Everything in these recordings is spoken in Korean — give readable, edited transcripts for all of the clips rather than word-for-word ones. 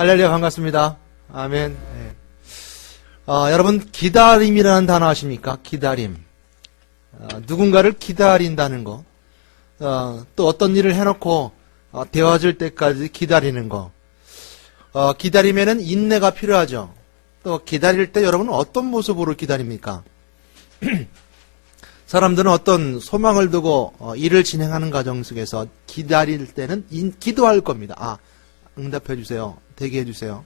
할렐루야, 반갑습니다. 아멘. 네. 여러분, 기다림이라는 단어 아십니까? 기다림. 누군가를 기다린다는 거. 또 어떤 일을 해놓고 되어질 때까지 기다리는 거. 기다림에는 인내가 필요하죠. 또 기다릴 때 여러분은 어떤 모습으로 기다립니까? 사람들은 어떤 소망을 두고 일을 진행하는 과정 속에서 기다릴 때는 기도할 겁니다. 응답해 주세요. 대기해 주세요.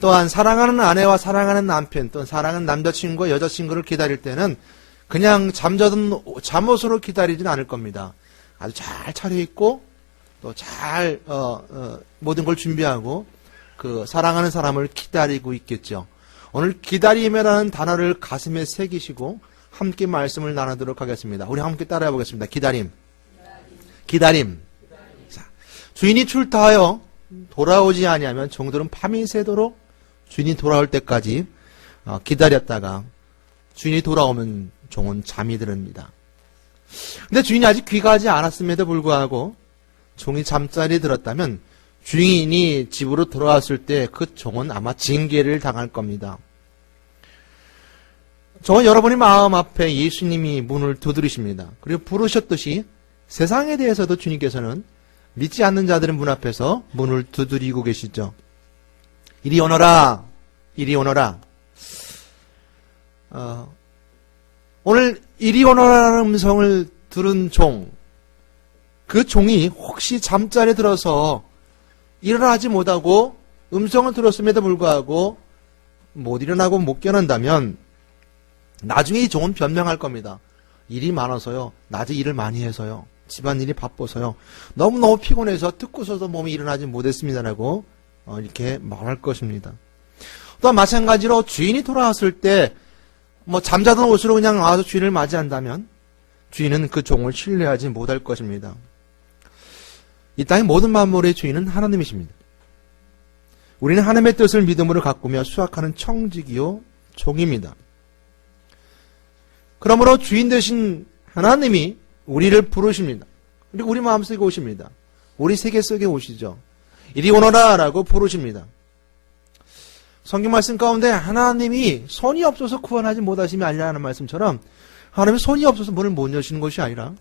또한 사랑하는 아내와 사랑하는 남편, 또는 사랑하는 남자친구와 여자친구를 기다릴 때는 그냥 잠자던 잠옷으로 기다리진 않을 겁니다. 아주 잘 차려입고 또 잘 모든 걸 준비하고 그 사랑하는 사람을 기다리고 있겠죠. 오늘 기다림이라는 단어를 가슴에 새기시고 함께 말씀을 나누도록 하겠습니다. 우리 함께 따라해 보겠습니다. 기다림. 자, 주인이 출타하여 돌아오지 아니하면 종들은 밤이 새도록 주인이 돌아올 때까지 기다렸다가 주인이 돌아오면 종은 잠이 들습니다. 근데 주인이 아직 귀가하지 않았음에도 불구하고 종이 잠자리에 들었다면 주인이 집으로 돌아왔을 때 그 종은 아마 징계를 당할 겁니다. 종은 여러분의 마음 앞에 예수님이 문을 두드리십니다. 그리고 부르셨듯이 세상에 대해서도 주님께서는 믿지 않는 자들은 문 앞에서 문을 두드리고 계시죠. 이리 오너라, 이리 오너라. 오늘 이리 오너라는 음성을 들은 종, 그 종이 혹시 잠자리에 들어서 일어나지 못하고 음성을 들었음에도 불구하고 못 일어나고 못 깨어난다면 나중에 이 종은 변명할 겁니다. 일이 많아서요. 낮에 일을 많이 해서요. 집안일이 바빠서요. 너무너무 피곤해서 듣고서도 몸이 일어나지 못했습니다라고 이렇게 말할 것입니다. 또한 마찬가지로 주인이 돌아왔을 때 잠자던 옷으로 그냥 와서 주인을 맞이한다면 주인은 그 종을 신뢰하지 못할 것입니다. 이 땅의 모든 만물의 주인은 하나님이십니다. 우리는 하나님의 뜻을 믿음으로 가꾸며 수확하는 청지기요 종입니다. 그러므로 주인 되신 하나님이 우리를 부르십니다. 그리고 우리 마음속에 오십니다. 우리 세계 속에 오시죠. 이리 오너라 라고 부르십니다. 성경 말씀 가운데 하나님이 손이 없어서 구원하지 못하시면 알라는 말씀처럼 하나님이 손이 없어서 문을 못 여시는 것이 아니라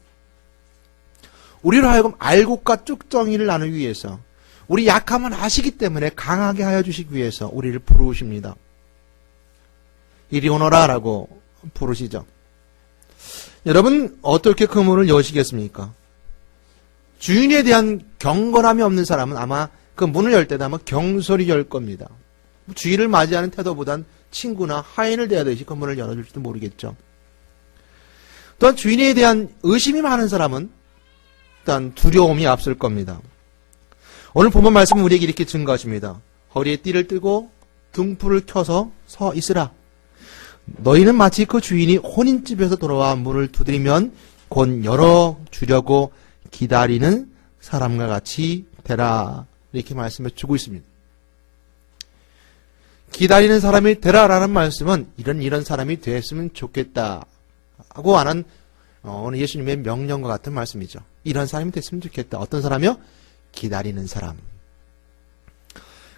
우리를 하여금 알곡과 쭉정이를 나누기 위해서 우리 약함은 아시기 때문에 강하게 하여 주시기 위해서 우리를 부르십니다. 이리 오너라 라고 부르시죠. 여러분 어떻게 그 문을 여시겠습니까? 주인에 대한 경건함이 없는 사람은 아마 그 문을 열 때도 아마 경솔히 열 겁니다. 주인을 맞이하는 태도보단 친구나 하인을 대하듯이 그 문을 열어줄지도 모르겠죠. 또한 주인에 대한 의심이 많은 사람은 일단 두려움이 앞설 겁니다. 오늘 본문 말씀은 우리에게 이렇게 증거하십니다. 허리에 띠를 띠고 등불을 켜서 서 있으라. 너희는 마치 그 주인이 혼인집에서 돌아와 문을 두드리면 곧 열어주려고 기다리는 사람과 같이 되라. 이렇게 말씀을 주고 있습니다. 기다리는 사람이 되라라는 말씀은 이런 사람이 됐으면 좋겠다 하고 하는 오늘 예수님의 명령과 같은 말씀이죠. 이런 사람이 됐으면 좋겠다. 어떤 사람이요? 기다리는 사람.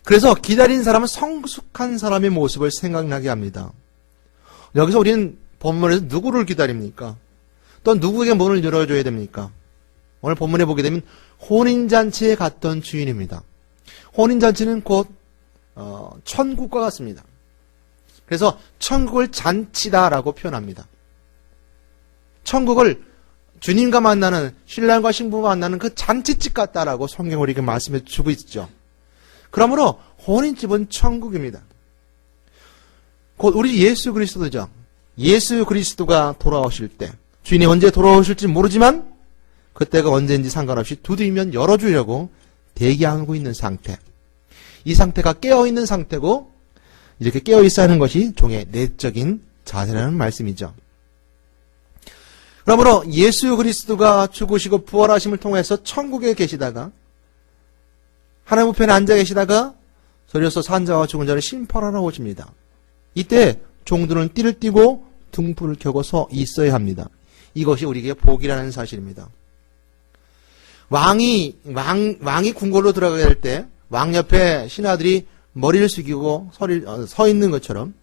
그래서 기다리는 사람은 성숙한 사람의 모습을 생각나게 합니다. 여기서 우리는 본문에서 누구를 기다립니까? 또 누구에게 문을 열어줘야 됩니까? 오늘 본문에 보게 되면 혼인잔치에 갔던 주인입니다. 혼인잔치는 곧 천국과 같습니다. 그래서 천국을 잔치다라고 표현합니다. 천국을 주님과 만나는 신랑과 신부가 만나는 그 잔치집 같다라고 성경 우리에게 말씀해 주고 있죠. 그러므로 혼인집은 천국입니다. 곧 우리 예수 그리스도죠. 예수 그리스도가 돌아오실 때 주인이 언제 돌아오실지 모르지만 그때가 언제인지 상관없이 두드리면 열어주려고 대기하고 있는 상태. 이 상태가 깨어있는 상태고 이렇게 깨어있어야 하는 것이 종의 내적인 자세라는 말씀이죠. 그러므로 예수 그리스도가 죽으시고 부활하심을 통해서 천국에 계시다가 하나님 우편에 앉아 계시다가 소리로서 산자와 죽은 자를 심판하러 오십니다. 이때 종들은 띠를 띠고 등불을 켜고 서 있어야 합니다. 이것이 우리에게 복이라는 사실입니다. 왕이 궁궐로 들어가게 될 때 왕 옆에 신하들이 머리를 숙이고 서 있는 것처럼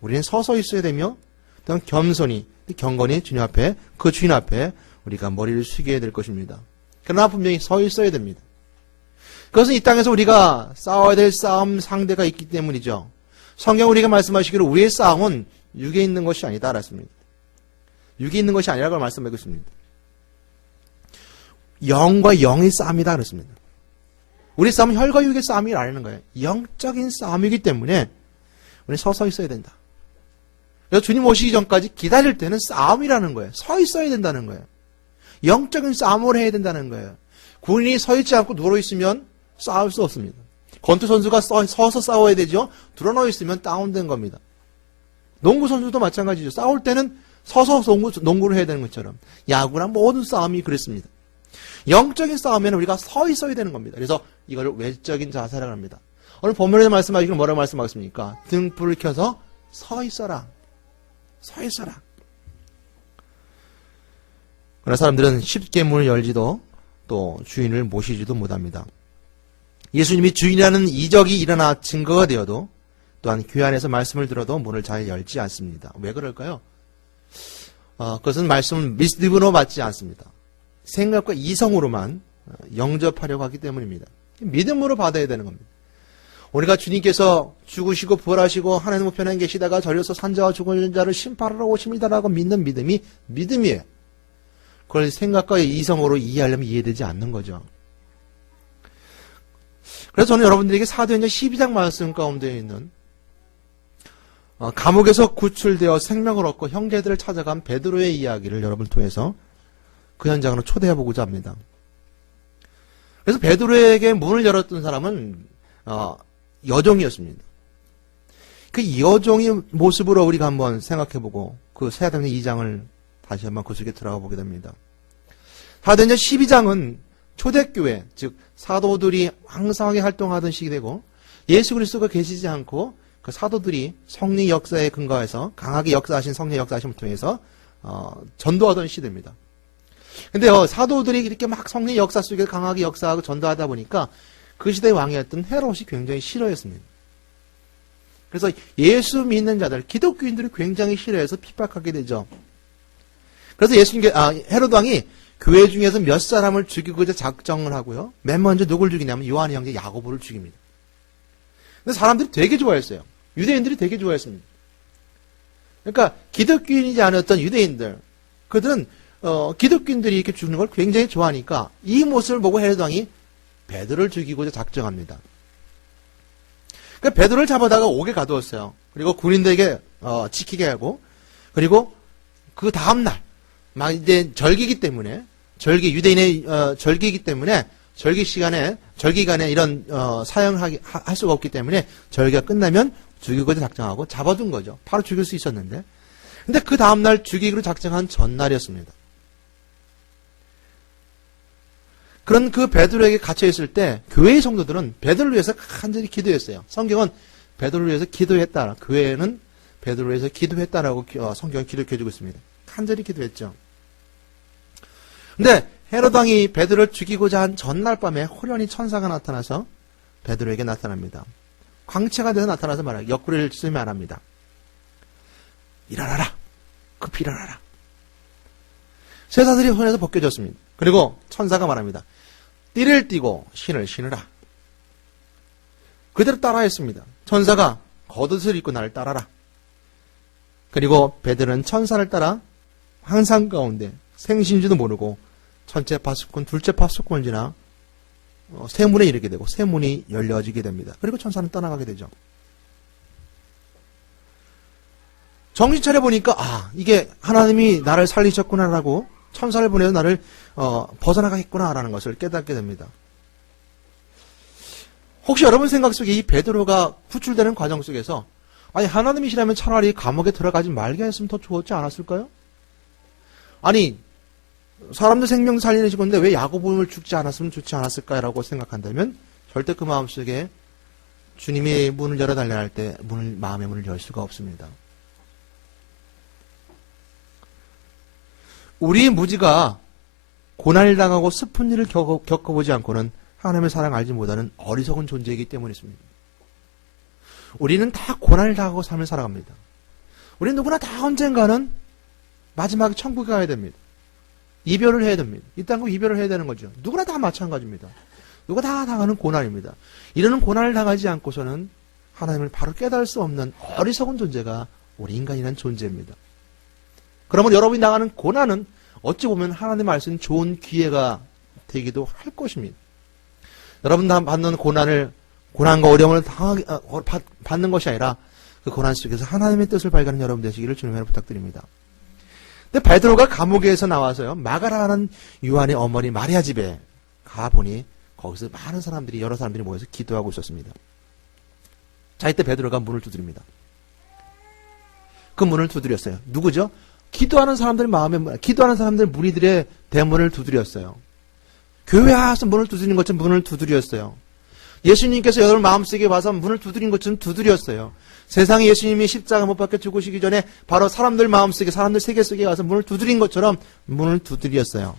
우리는 서서 있어야 되며 또한 겸손히 경건히 주님 앞에 그 주인 앞에 우리가 머리를 숙여야 될 것입니다. 그러나 분명히 서 있어야 됩니다. 그것은 이 땅에서 우리가 싸워야 될 싸움 상대가 있기 때문이죠. 성경 우리가 말씀하시기로 우리의 싸움은 육에 있는 것이 아니다 그랬습니다. 육에 있는 것이 아니라고 말씀하고 있습니다. 영과 영의 싸움이다 그랬습니다. 우리 싸움은 혈과 육의 싸움이라는 거예요. 영적인 싸움이기 때문에 우리는 서서 있어야 된다. 그래서 주님 오시기 전까지 기다릴 때는 싸움이라는 거예요. 서 있어야 된다는 거예요. 영적인 싸움을 해야 된다는 거예요. 군인이 서 있지 않고 누워 있으면 싸울 수 없습니다. 권투 선수가 서서 싸워야 되죠. 드러누워 있으면 다운된 겁니다. 농구 선수도 마찬가지죠. 싸울 때는 서서 농구를 해야 되는 것처럼 야구나 모든 싸움이 그랬습니다. 영적인 싸움에는 우리가 서 있어야 되는 겁니다. 그래서 이걸 외적인 자세라고 합니다. 오늘 본문에서 말씀하시기로 뭐라고 말씀하셨습니까? 등불을 켜서 서 있어라. 서 있어라. 그러나 사람들은 쉽게 문을 열지도 또 주인을 모시지도 못합니다. 예수님이 주인이라는 이적이 일어나 증거가 되어도 또한 교회 안에서 말씀을 들어도 문을 잘 열지 않습니다. 왜 그럴까요? 그것은 말씀을 믿음으로 받지 않습니다. 생각과 이성으로만 영접하려고 하기 때문입니다. 믿음으로 받아야 되는 겁니다. 우리가 주님께서 죽으시고 부활하시고 하나님 우편에 계시다가 저려서 산자와 죽은 자를 심판하러 오십니다라고 믿는 믿음이 믿음이에요. 그걸 생각과 이성으로 이해하려면 이해되지 않는 거죠. 그래서 저는 여러분들에게 사도행전 12장 말씀 가운데 있는 감옥에서 구출되어 생명을 얻고 형제들을 찾아간 베드로의 이야기를 여러분을 통해서 그 현장으로 초대해 보고자 합니다. 그래서 베드로에게 문을 열었던 사람은 여종이었습니다. 그 여종의 모습으로 우리가 한번 생각해보고 그 사도행전 2장을 다시 한번 그 속에 들어가 보게 됩니다. 사도행전 12장은 초대교회, 즉 사도들이 왕성하게 활동하던 시기 되고 예수 그리스도가 계시지 않고 그 사도들이 성령 역사에 근거해서 강하게 역사하신 성령 역사하심을 통해서 전도하던 시대입니다. 근데 사도들이 이렇게 막 성령 역사 속에 강하게 역사하고 전도하다 보니까 그 시대의 왕이었던 헤롯이 굉장히 싫어했습니다. 그래서 예수 믿는 자들, 기독교인들이 굉장히 싫어해서 핍박하게 되죠. 그래서 헤롯 왕이 교회 중에서 몇 사람을 죽이고자 작정을 하고요. 맨 먼저 누굴 죽이냐면 요한의 형제 야고보를 죽입니다. 근데 사람들이 되게 좋아했어요. 유대인들이 되게 좋아했습니다. 그러니까 기독교인이지 않았던 유대인들, 그들은 기독교인들이 이렇게 죽는 걸 굉장히 좋아하니까 이 모습을 보고 헤롯 왕이 베드로를 죽이고자 작정합니다. 그러니까 베드로를 잡아다가 옥에 가두었어요. 그리고 군인들에게 지키게 하고, 그리고 그 다음날 막 이제 절기이기 때문에 유대인의 절기이기 때문에 절기 기간에 이런 사용할 수가 없기 때문에 절기가 끝나면 죽이고자 작정하고 잡아둔 거죠. 바로 죽일 수 있었는데, 근데 그 다음날 죽이기로 작정한 전날이었습니다. 그런 그 베드로에게 갇혀있을 때 교회의 성도들은 베드로를 위해서 간절히 기도했어요. 성경은 베드로를 위해서 기도했다. 교회는 베드로를 위해서 기도했다라고 성경이 기록해주고 있습니다. 간절히 기도했죠. 근데 헤롯 왕이 베드로를 죽이고자 한 전날 밤에 호련히 천사가 나타나서 베드로에게 나타납니다. 광채가 돼서 나타나서 말해요. 옆구리를 찌르며 말합니다. 일어나라. 급히 일어나라. 쇠사슬이 손에서 벗겨졌습니다. 그리고 천사가 말합니다. 띠를 띠고 신을 신으라. 그대로 따라했습니다. 천사가 겉옷을 입고 나를 따라라. 그리고 베드로는 천사를 따라 황산 가운데 생신지도 모르고 첫째 파수꾼, 둘째 파수꾼을 지나 세문에 이르게 되고 세문이 열려지게 됩니다. 그리고 천사는 떠나가게 되죠. 정신 차려보니까 이게 하나님이 나를 살리셨구나라고 천사를 보내서 나를 벗어나가겠구나라는 것을 깨닫게 됩니다. 혹시 여러분 생각 속에 이 베드로가 구출되는 과정 속에서 아니 하나님이시라면 차라리 감옥에 들어가지 말게 했으면 더 좋았지 않았을까요? 아니 사람들 생명 살리는 건데 왜 야고보를 죽지 않았으면 좋지 않았을까라고 생각한다면 절대 그 마음속에 주님이 문을 열어달라 할 때 마음의 문을 열 수가 없습니다. 우리 무지가 고난을 당하고 슬픈 일을 겪어보지 않고는 하나님의 사랑 알지 못하는 어리석은 존재이기 때문이었습니다. 우리는 다 고난을 당하고 삶을 살아갑니다. 우리는 누구나 다 언젠가는 마지막에 천국에 가야 됩니다. 이별을 해야 됩니다. 이 땅과 이별을 해야 되는 거죠. 누구나 다 마찬가지입니다. 누가 다 당하는 고난입니다. 이러는 고난을 당하지 않고서는 하나님을 바로 깨달을 수 없는 어리석은 존재가 우리 인간이라는 존재입니다. 그러면 여러분이 당하는 고난은 어찌 보면 하나님 알 수 있는 좋은 기회가 되기도 할 것입니다. 여러분 다 받는 고난과 어려움을 받는 것이 아니라 그 고난 속에서 하나님의 뜻을 발견하는 여러분 되시기를 주님으로 부탁드립니다. 근데 베드로가 감옥에서 나와서요, 마가라는 요한의 어머니 마리아 집에 가보니 거기서 많은 사람들이, 여러 사람들이 모여서 기도하고 있었습니다. 자, 이때 베드로가 문을 두드립니다. 그 문을 두드렸어요. 누구죠? 기도하는 사람들 기도하는 사람들 무리들의 대문을 두드렸어요. 교회 와서 문을 두드린 것처럼 문을 두드렸어요. 예수님께서 여러분 마음속에 와서 문을 두드린 것처럼 두드렸어요. 세상에 예수님이 십자가 못 박혀 죽으시기 전에 바로 사람들 마음속에, 사람들 세계 속에 가서 문을 두드린 것처럼 문을 두드렸어요.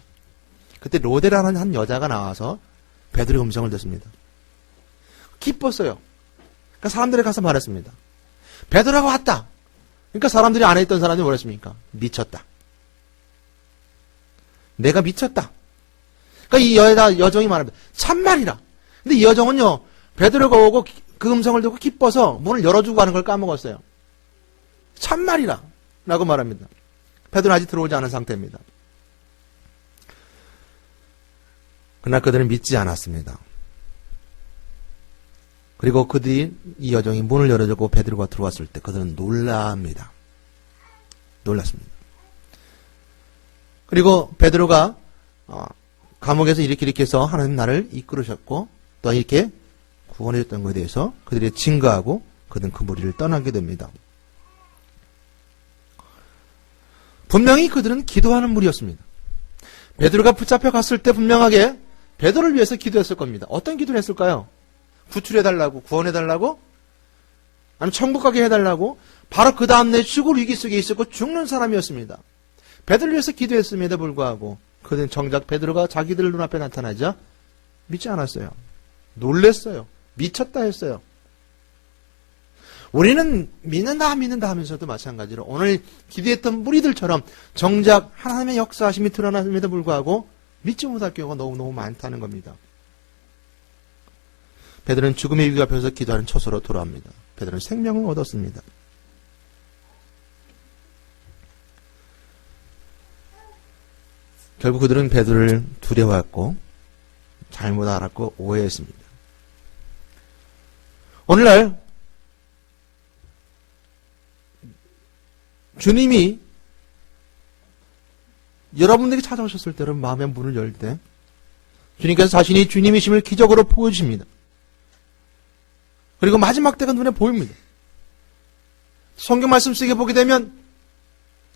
그때 로데라는 한 여자가 나와서 베드로의 음성을 듣습니다. 기뻤어요. 그러니까 사람들이 가서 말했습니다. 베드로가 왔다. 그러니까 사람들이 안에 있던 사람들이 뭐랬습니까? 미쳤다. 내가 미쳤다. 그러니까 이 여정이 말합니다. 참말이라. 근데 이 여정은요, 베드로가 오고 그 음성을 듣고 기뻐서 문을 열어주고 가는 걸 까먹었어요. 참말이라. 라고 말합니다. 베드로는 아직 들어오지 않은 상태입니다. 그러나 그들은 믿지 않았습니다. 그리고 그들이 이 여정이 문을 열어주고 베드로가 들어왔을 때 그들은 놀랍니다. 놀랐습니다. 그리고 베드로가 감옥에서 이렇게 해서 하나님 나를 이끌으셨고 또 이렇게 구원해줬던 것에 대해서 그들이 증거하고 그들은 그 무리를 떠나게 됩니다. 분명히 그들은 기도하는 무리였습니다. 베드로가 붙잡혀 갔을 때 분명하게 베드로를 위해서 기도했을 겁니다. 어떤 기도를 했을까요? 구출해달라고, 구원해달라고? 아니면 천국 가게 해달라고? 바로 그 다음날 죽을 위기 속에 있었고 죽는 사람이었습니다. 베드로를 위해서 기도했음에도 불구하고 그들은 정작 베드로가 자기들 눈앞에 나타나자 믿지 않았어요. 놀랬어요. 미쳤다 했어요. 우리는 믿는다 하면서도 마찬가지로 오늘 기도했던 무리들처럼 정작 하나님의 역사하심이 드러남에도 불구하고 믿지 못할 경우가 너무너무 많다는 겁니다. 베드로는 죽음의 위기 앞에서 기도하는 처소로 돌아옵니다. 베드로는 생명을 얻었습니다. 결국 그들은 베드로를 두려워했고 잘못 알았고 오해했습니다. 오늘날 주님이 여러분에게 찾아오셨을 때 마음의 문을 열 때 주님께서 자신이 주님이심을 기적으로 보여주십니다. 그리고 마지막 때가 눈에 보입니다. 성경 말씀 속에 보게 되면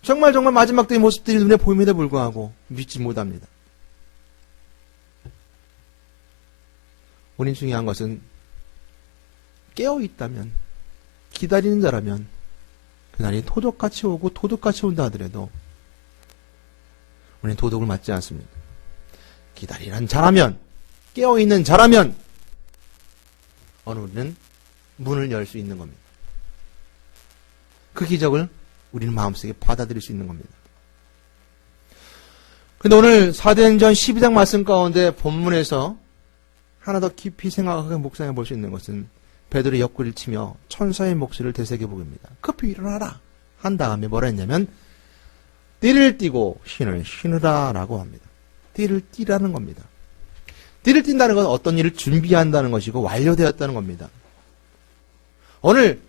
정말 마지막 때의 모습들이 눈에 보임에도 불구하고 믿지 못합니다. 우린 중요한 것은 깨어있다면, 기다리는 자라면 그날이 도둑같이 오고 도둑같이 온다 하더라도 우리는 도둑을 맞지 않습니다. 기다리는 자라면, 깨어있는 자라면 어느 우리는 문을 열 수 있는 겁니다. 그 기적을 우리는 마음속에 받아들일 수 있는 겁니다. 근데 오늘 사도행전 12장 말씀 가운데 본문에서 하나 더 깊이 생각하고 묵상해 볼 수 있는 것은 베드로의 옆구리를 치며 천사의 목소리를 되새겨보입니다. 급히 일어나라 한 다음에 뭐라 했냐면 띠를 띠고 신을 신으라 라고 합니다. 띠를 띠라는 겁니다. 띠를 띈다는 건 어떤 일을 준비한다는 것이고 완료되었다는 겁니다. 오늘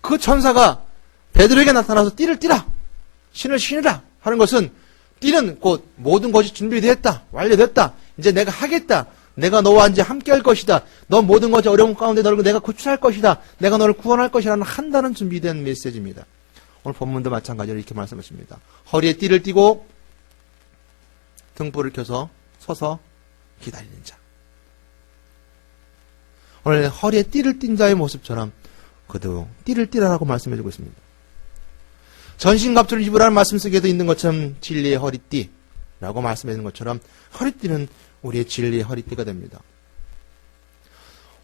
그 천사가 베드로에게 나타나서 띠를 띠라, 신을 신으라 하는 것은 띠는 곧 모든 것이 준비됐다, 완료됐다, 이제 내가 하겠다, 내가 너와 이제 함께 할 것이다, 너 모든 것이 어려운 가운데 너를 내가 구출할 것이다, 내가 너를 구원할 것이라는 한다는 준비된 메시지입니다. 오늘 본문도 마찬가지로 이렇게 말씀하십니다. 허리에 띠를 띠고 등불을 켜서 서서 기다리는 자. 오늘 허리에 띠를 띈 자의 모습처럼 그도 띠를 띠라라고 말씀해주고 있습니다. 전신갑주를 입으라는 말씀 속에도 있는 것처럼 진리의 허리띠라고 말씀해주는 것처럼 허리띠는 우리의 진리의 허리띠가 됩니다.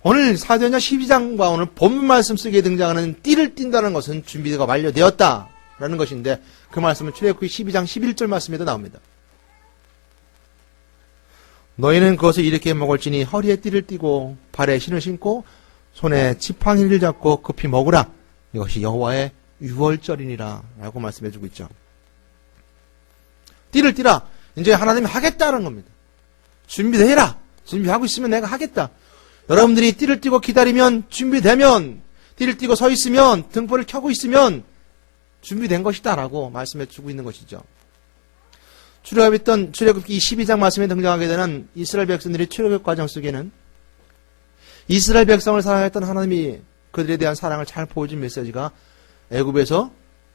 오늘 사도행전 12장과 오늘 본문 말씀 속에 등장하는 띠를 띈다는 것은 준비가 완료되었다라는 것인데 그 말씀은 출애굽기 12장 11절 말씀에도 나옵니다. 너희는 그것을 이렇게 먹을지니 허리에 띠를 띠고 발에 신을 신고 손에 지팡이를 잡고 급히 먹으라. 이것이 여호와의 유월절이니라 라고 말씀해주고 있죠. 띠를 띠라. 이제 하나님이 하겠다는 겁니다. 준비해라. 준비하고 있으면 내가 하겠다. 여러분들이 띠를 띠고 기다리면 준비되면 띠를 띠고 서 있으면 등불을 켜고 있으면 준비된 것이다 라고 말씀해주고 있는 것이죠. 출애굽기 12장 말씀에 등장하게 되는 이스라엘 백성들이 출애굽 과정 속에는 이스라엘 백성을 사랑했던 하나님이 그들에 대한 사랑을 잘 보여준 메시지가 애굽에서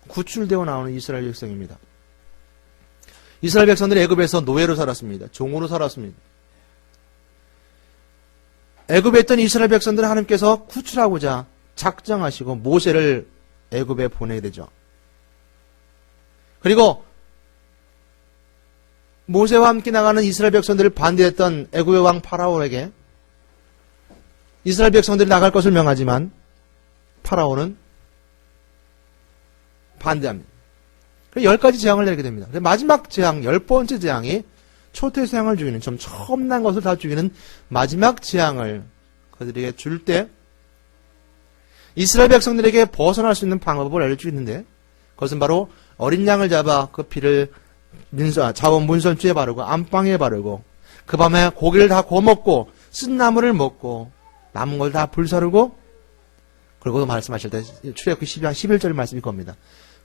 구출되어 나오는 이스라엘 백성입니다. 이스라엘 백성들이 애굽에서 노예로 살았습니다. 종으로 살았습니다. 애굽에 있던 이스라엘 백성들을 하나님께서 구출하고자 작정하시고 모세를 애굽에 보내게 되죠. 그리고 모세와 함께 나가는 이스라엘 백성들을 반대했던 애굽의 왕 파라오에게 이스라엘 백성들이 나갈 것을 명하지만 파라오는 반대합니다. 그래서 10가지 재앙을 내리게 됩니다. 마지막 재앙, 10번째 재앙이 초태생을 죽이는, 좀 첨단 것을 다 죽이는 마지막 재앙을 그들에게 줄 때 이스라엘 백성들에게 벗어날 수 있는 방법을 알려주고 있는데 그것은 바로 어린 양을 잡아 그 피를 자원 문선주에 바르고 안방에 바르고 그 밤에 고기를 다 구워 먹고 쓴 나물을 먹고 남은 걸 다 불사르고 그리고 말씀하실 때 출애굽기 12장 11절 말씀이 겁니다.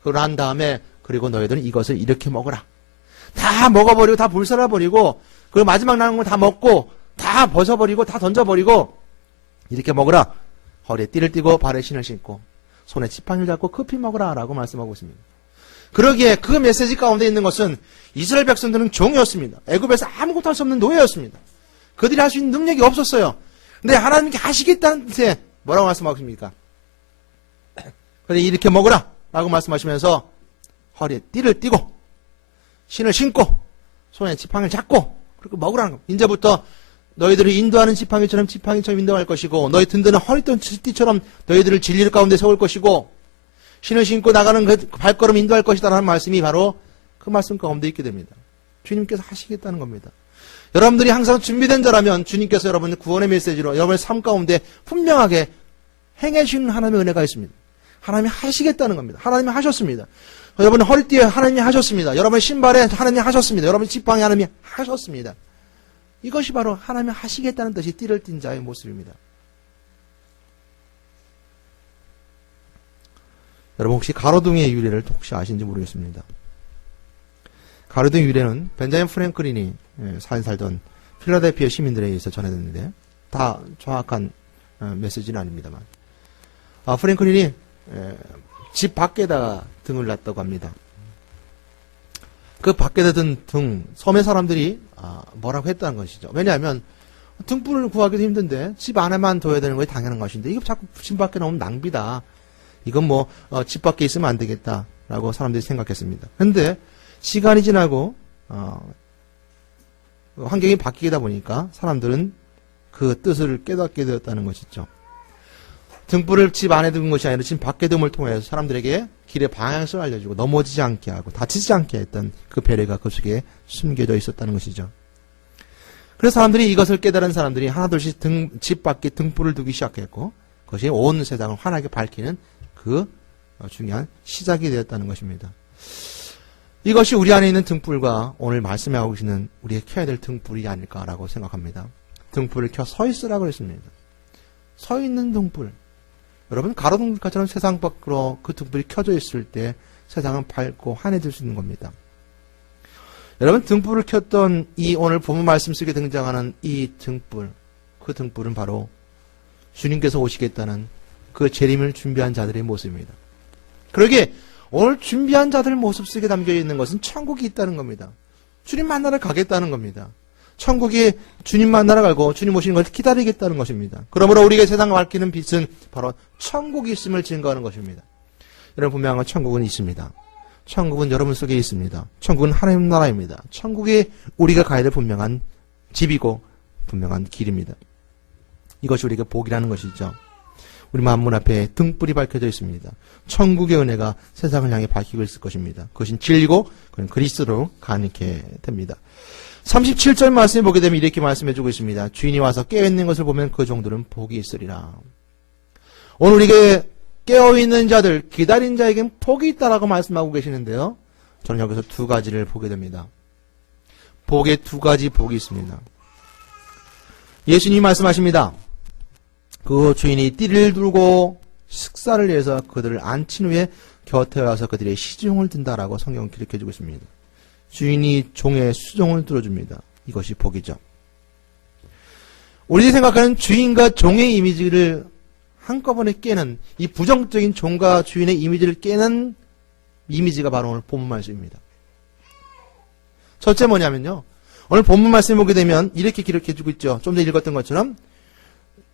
그러고 난 다음에 그리고 너희들은 이것을 이렇게 먹어라. 다 먹어버리고 다 불살아버리고 그리고 마지막 남은 거 다 먹고 다 벗어버리고 다 던져버리고 이렇게 먹으라. 허리에 띠를 띠고 발에 신을 신고 손에 지팡이를 잡고 급히 먹으라 라고 말씀하고 있습니다. 그러기에 그 메시지 가운데 있는 것은 이스라엘 백성들은 종이었습니다. 애굽에서 아무것도 할 수 없는 노예였습니다. 그들이 할 수 있는 능력이 없었어요. 근데 하나님께 하시겠다는 뜻에 뭐라고 말씀하고 있습니까? 그래 이렇게 먹으라 라고 말씀하시면서 허리에 띠를 띠고 신을 신고 손에 지팡이를 잡고 그리고 먹으라는 겁니다. 이제부터 너희들을 인도하는 지팡이처럼 인도할 것이고 너희 든든한 허리띠 띠처럼 너희들을 진리 가운데 세울 것이고 신을 신고 나가는 그 발걸음 인도할 것이다 라는 말씀이 바로 그 말씀 가운데 있게 됩니다. 주님께서 하시겠다는 겁니다. 여러분들이 항상 준비된 자라면 주님께서 여러분의 구원의 메시지로 여러분의 삶 가운데 분명하게 행해주시는 하나님의 은혜가 있습니다. 하나님이 하시겠다는 겁니다. 하나님이 하셨습니다. 여러분의 허리띠에 하나님이 하셨습니다. 여러분의 신발에 하나님이 하셨습니다. 여러분의 지팡이에 하나님이 하셨습니다. 이것이 바로 하나님이 하시겠다는 뜻이 띠를 띤 자의 모습입니다. 여러분 혹시 가로등의 유래를 혹시 아시는지 모르겠습니다. 가로등 유래는 벤자민 프랭클린이 살던 필라델피아 시민들에 의해서 전해졌는데 다 정확한 메시지는 아닙니다만 프랭클린이 집 밖에다가 등을 놨다고 합니다. 그 밖에다 든 등 섬의 사람들이 뭐라고 했다는 것이죠. 왜냐하면 등불을 구하기도 힘든데 집 안에만 둬야 되는 것이 당연한 것인데 이거 자꾸 집 밖에 놓으면 낭비다. 이건 뭐 집 밖에 있으면 안 되겠다라고 사람들이 생각했습니다. 그런데 시간이 지나고 환경이 바뀌다 보니까 사람들은 그 뜻을 깨닫게 되었다는 것이죠. 등불을 집 안에 둔 것이 아니라 집 밖에 둠을 통해서 사람들에게 길의 방향성을 알려주고 넘어지지 않게 하고 다치지 않게 했던 그 배려가 그 속에 숨겨져 있었다는 것이죠. 그래서 사람들이 이것을 깨달은 사람들이 하나둘씩 집 밖에 등불을 두기 시작했고 그것이 온 세상을 환하게 밝히는 그 중요한 시작이 되었다는 것입니다. 이것이 우리 안에 있는 등불과 오늘 말씀하고 계시는 우리가 켜야 될 등불이 아닐까라고 생각합니다. 등불을 켜 서 있으라고 했습니다. 서 있는 등불. 여러분 가로등불처럼 세상 밖으로 그 등불이 켜져 있을 때 세상은 밝고 환해질 수 있는 겁니다. 여러분 등불을 켰던 이 오늘 본문 말씀 속에 등장하는 이 등불, 그 등불은 바로 주님께서 오시겠다는 그 재림을 준비한 자들의 모습입니다. 그러기에 오늘 준비한 자들 모습 속에 담겨 있는 것은 천국이 있다는 겁니다. 주님 만나러 가겠다는 겁니다. 천국이 주님 만나러 가고 주님 오시는 것을 기다리겠다는 것입니다. 그러므로 우리가 세상을 밝히는 빛은 바로 천국이 있음을 증거하는 것입니다. 여러분 분명한 천국은 있습니다. 천국은 여러분 속에 있습니다. 천국은 하나님 나라입니다. 천국이 우리가 가야 될 분명한 집이고 분명한 길입니다. 이것이 우리에게 복이라는 것이죠. 우리 만문 앞에 등불이 밝혀져 있습니다. 천국의 은혜가 세상을 향해 밝히고 있을 것입니다. 그것은 진리고 그건 그리스도로 가능케 됩니다. 37절 말씀에 보게 되면 이렇게 말씀해주고 있습니다. 주인이 와서 깨어있는 것을 보면 그 종들은 복이 있으리라. 오늘 우리에게 깨어있는 자들, 기다린 자에겐 복이 있다라고 말씀하고 계시는데요. 저는 여기서 두 가지를 보게 됩니다. 복에 두 가지 복이 있습니다. 예수님이 말씀하십니다. 그 주인이 띠를 두고 식사를 위해서 그들을 앉힌 후에 곁에 와서 그들의 시종을 든다라고 성경은 기록해주고 있습니다. 주인이 종의 수종을 들어줍니다. 이것이 복이죠. 우리들이 생각하는 주인과 종의 이미지를 한꺼번에 깨는 이 부정적인 종과 주인의 이미지를 깨는 이미지가 바로 오늘 본문 말씀입니다. 첫째 뭐냐면요. 오늘 본문 말씀을 보게 되면 이렇게 기록해주고 있죠. 좀 전에 읽었던 것처럼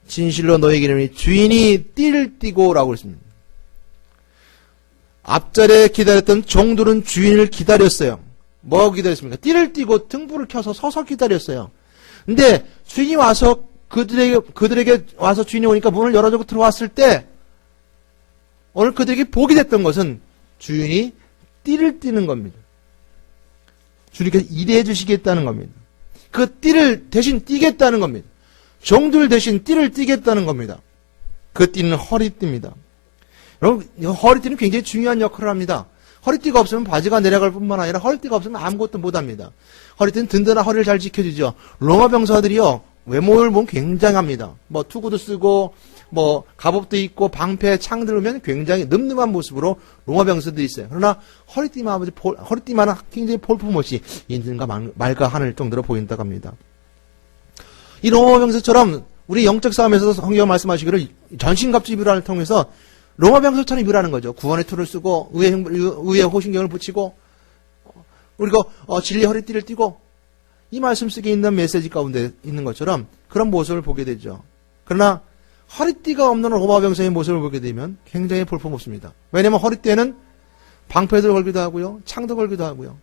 진실로 너에게 이르노니 주인이 띠를 띠고 라고 했습니다. 앞절에 기다렸던 종들은 주인을 기다렸어요. 뭐하고 기다렸습니까? 띠를 띠고 등불을 켜서 서서 기다렸어요. 근데 주인이 와서 그들에게 와서 주인이 오니까 문을 열어주고 들어왔을 때 오늘 그들에게 복이 됐던 것은 주인이 띠를 띠는 겁니다. 주님께서 일해 주시겠다는 겁니다. 그 띠를 대신 띠겠다는 겁니다. 종들 대신 띠를 띠겠다는 겁니다. 그 띠는 허리띠입니다. 여러분, 허리띠는 굉장히 중요한 역할을 합니다. 허리띠가 없으면 바지가 내려갈 뿐만 아니라 허리띠가 없으면 아무것도 못합니다. 허리띠는 든든한 허리를 잘 지켜주죠. 로마 병사들이요, 외모를 보면 굉장합니다. 뭐 투구도 쓰고 뭐 갑옷도 입고 방패 창 들으면 굉장히 늠름한 모습으로 로마 병사들이 있어요. 그러나 허리띠만 굉장히 볼품없이 인들과 말과 하늘 정도로 보인다고 합니다. 이 로마 병사처럼 우리 영적 싸움에서 성경 말씀하시기를 전신갑주 입으라를 통해서 로마 병사처럼 입으라는 거죠. 구원의 툴을 쓰고 의의 호신경을 붙이고 그리고 진리 허리띠를 띠고 이 말씀 속에 있는 메시지 가운데 있는 것처럼 그런 모습을 보게 되죠. 그러나 허리띠가 없는 로마 병사의 모습을 보게 되면 굉장히 볼품없습니다. 왜냐하면 허리띠에는 방패도 걸기도 하고요. 창도 걸기도 하고요.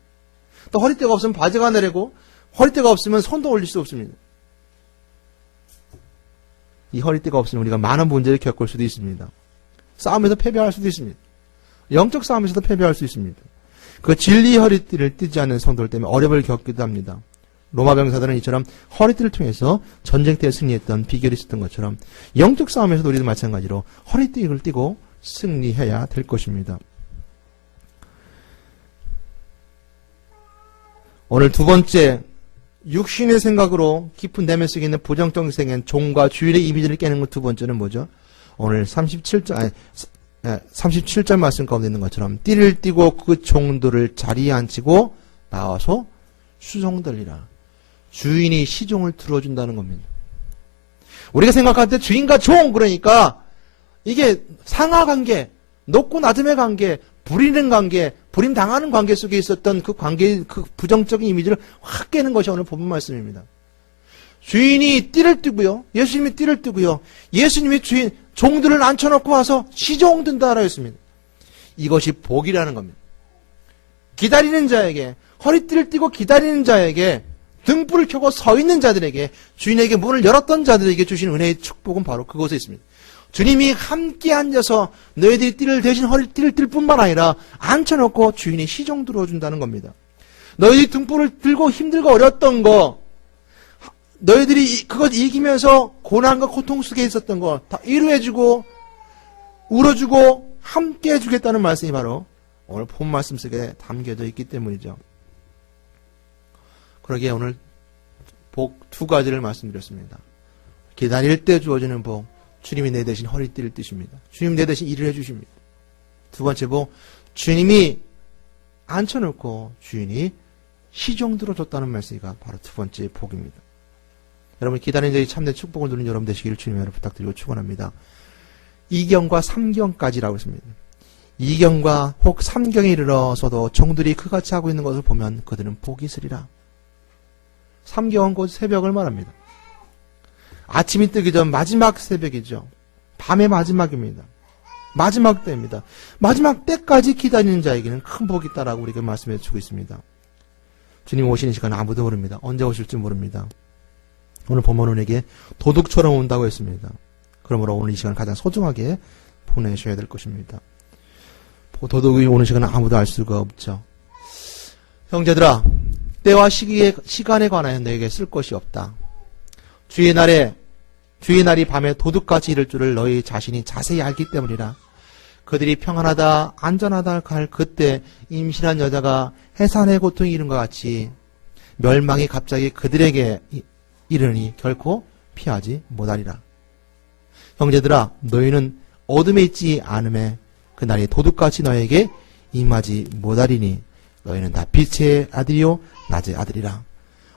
또 허리띠가 없으면 바지가 내리고 허리띠가 없으면 손도 올릴 수 없습니다. 이 허리띠가 없으면 우리가 많은 문제를 겪을 수도 있습니다. 싸움에서 패배할 수도 있습니다. 영적 싸움에서도 패배할 수 있습니다. 그 진리 허리띠를 띠지 않는 성도들 때문에 어려움을 겪기도 합니다. 로마 병사들은 이처럼 허리띠를 통해서 전쟁터에 승리했던 비결이 있었던 것처럼 영적 싸움에서도 우리도 마찬가지로 허리띠를 띠고 승리해야 될 것입니다. 오늘 두 번째, 육신의 생각으로 깊은 내면 속에 있는 부정적 생엔 종과 주인의 이미지를 깨는 것 두 번째는 뭐죠? 오늘 37절 말씀 가운데 있는 것처럼 띠를 띠고 그 종들을 자리에 앉히고 나와서 수종들리라. 주인이 시종을 들어준다는 겁니다. 우리가 생각할 때 주인과 종, 그러니까 이게 상하관계, 높고 낮음의 관계, 부리는 관계, 부림당하는 관계 속에 있었던 그 관계의 그 부정적인 이미지를 확 깨는 것이 오늘 본문 말씀입니다. 주인이 띠를 띠고요. 예수님이 띠를 띠고요. 예수님이 종들을 앉혀놓고 와서 시종 든다라고 했습니다. 이것이 복이라는 겁니다. 기다리는 자에게, 허리띠를 띠고 기다리는 자에게, 등불을 켜고 서 있는 자들에게, 주인에게 문을 열었던 자들에게 주신 은혜의 축복은 바로 그곳에 있습니다. 주님이 함께 앉아서 너희들이 띠를 대신 허리띠를 뜰 뿐만 아니라 앉혀놓고 주인이 시종 들어준다는 겁니다. 너희들이 등불을 들고 힘들고 어렸던 거, 너희들이 그것 이기면서 고난과 고통 속에 있었던 거 다 위로해주고 울어주고 함께 해주겠다는 말씀이 바로 오늘 본 말씀 속에 담겨져 있기 때문이죠. 그러기에 오늘 복 두 가지를 말씀드렸습니다. 기다릴 때 주어지는 복, 주님이 내 대신 허리띠를 띠십니다. 주님이 내 대신 일을 해주십니다. 두 번째 복, 주님이 앉혀놓고 주인이 시종 들어줬다는 말씀이 바로 두 번째 복입니다. 여러분, 기다리는 자의 참된 축복을 누리는 여러분 되시기를 주님의 부탁드리고 축원합니다. 2경과 3경까지라고 했습니다. 2경과 혹 3경에 이르러서도 종들이 그같이 하고 있는 것을 보면 그들은 복이 있으리라. 3경은 곧 새벽을 말합니다. 아침이 뜨기 전 마지막 새벽이죠. 밤의 마지막입니다. 마지막 때입니다. 마지막 때까지 기다리는 자에게는 큰 복이 있다라고 우리에게 말씀해 주고 있습니다. 주님 오시는 시간 아무도 모릅니다. 언제 오실지 모릅니다. 오늘 본문 우리에게 도둑처럼 온다고 했습니다. 그러므로 오늘 이 시간 가장 소중하게 보내셔야 될 것입니다. 도둑이 오는 시간은 아무도 알 수가 없죠. 형제들아, 때와 시간에 관하여 너에게 쓸 것이 없다. 주의 날이 밤에 도둑같이 이를 줄을 너희 자신이 자세히 알기 때문이라. 그들이 평안하다 안전하다 할 그때 임신한 여자가 해산의 고통이 이른 것 같이 멸망이 갑자기 그들에게 이르니 결코 피하지 못하리라. 형제들아, 너희는 어둠에 있지 않음에 그날이 도둑같이 너에게 임하지 못하리니 너희는 다 빛의 아들이요 낮의 아들이라.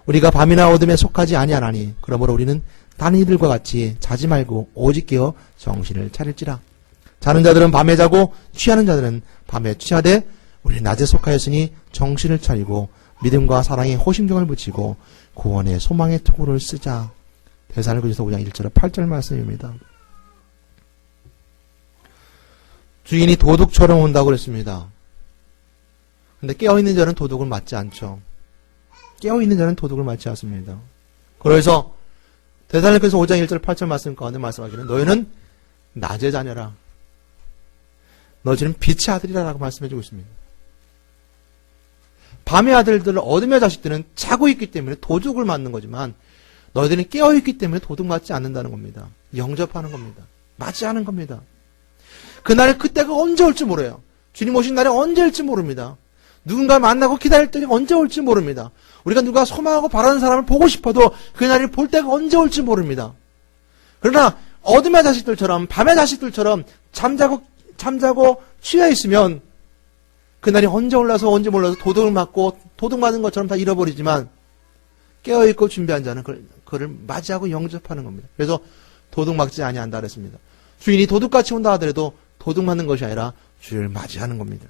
우리가 밤이나 어둠에 속하지 아니하나니 그러므로 우리는 다른 이들과 같이 자지 말고 오직 깨어 정신을 차릴지라. 자는 자들은 밤에 자고 취하는 자들은 밤에 취하되 우리 낮에 속하였으니 정신을 차리고 믿음과 사랑에 호심경을 붙이고 구원의 소망의 투구를 쓰자. 데살로니가서 5장 1절 8절 말씀입니다. 주인이 도둑처럼 온다고 그랬습니다. 근데 깨어있는 자는 도둑을 맞지 않죠. 깨어있는 자는 도둑을 맞지 않습니다. 그래서 데살로니가서 5장 1절 8절 말씀 가운데 말씀하기는 너희는 낮의 자녀라. 너희는 빛의 아들이라고 말씀해주고 있습니다. 밤의 아들들, 어둠의 자식들은 자고 있기 때문에 도둑을 맞는 거지만 너희들은 깨어있기 때문에 도둑 맞지 않는다는 겁니다. 영접하는 겁니다. 맞지 않은 겁니다. 그날 그때가 언제 올지 몰라요. 주님 오신 날이 언제 올지 모릅니다. 누군가 만나고 기다릴 때가 언제 올지 모릅니다. 우리가 누가 소망하고 바라는 사람을 보고 싶어도 그날을 볼 때가 언제 올지 모릅니다. 그러나 어둠의 자식들처럼 밤의 자식들처럼 잠자고 취해 있으면 그날이 언제 올라서 언제 몰라서 도둑을 맞고 도둑 맞은 것처럼 다 잃어버리지만 깨어있고 준비한 자는 그를 맞이하고 영접하는 겁니다. 그래서 도둑 맞지 아니한다 그랬습니다. 주인이 도둑같이 온다 하더라도 도둑 맞는 것이 아니라 주를 맞이하는 겁니다.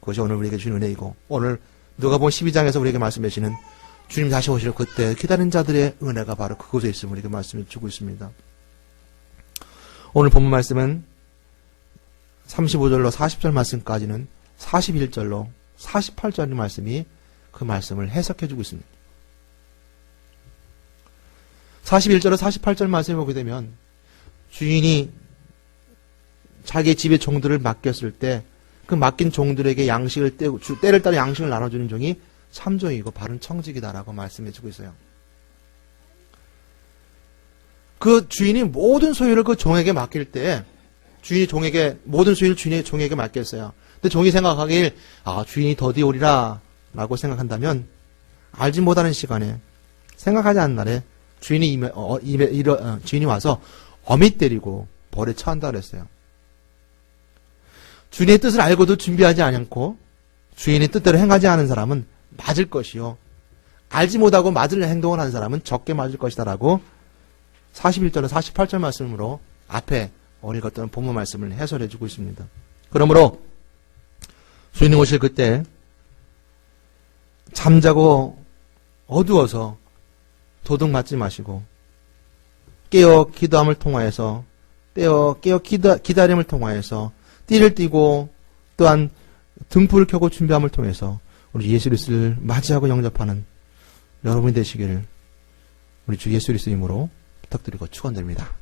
그것이 오늘 우리에게 주는 은혜이고 오늘 누가복음 12장에서 우리에게 말씀해 주시는 주님 다시 오실 그때 기다린 자들의 은혜가 바로 그곳에 있음을 우리에게 말씀해 주고 있습니다. 오늘 본문 말씀은 35절로 40절 말씀까지는 41절로 48절의 말씀이 그 말씀을 해석해 주고 있습니다. 41절로 48절 말씀을 보게 되면 주인이 자기 집의 종들을 맡겼을 때 그 맡긴 종들에게 양식을 때를 따라 양식을 나눠주는 종이 참종이고 바른 청직이다라고 말씀해 주고 있어요. 그 주인이 모든 소유를 그 종에게 맡길 때 모든 소유를 주인의 종에게 맡겼어요. 근데 종이 생각하길 주인이 더디 오리라 라고 생각한다면 알지 못하는 시간에 생각하지 않는 날에 주인이 와서 어미 때리고 벌에 처한다 그랬어요. 주인의 뜻을 알고도 준비하지 않고 주인의 뜻대로 행하지 않은 사람은 맞을 것이요. 알지 못하고 맞을 행동을 한 사람은 적게 맞을 것이다라고 41절과 48절 말씀으로 앞에 우리 것들은 본문 말씀을 해설해 주고 있습니다. 그러므로 주인이 오실 그때 잠자고 어두워서 도둑 맞지 마시고 깨어 기도함을 통하여서 기다림을 통하여서 띠를 띠고 또한 등불을 켜고 준비함을 통해서 우리 예수 그리스도를 맞이하고 영접하는 여러분이 되시기를 우리 주 예수 그리스도 이름으로 부탁드리고 축원드립니다.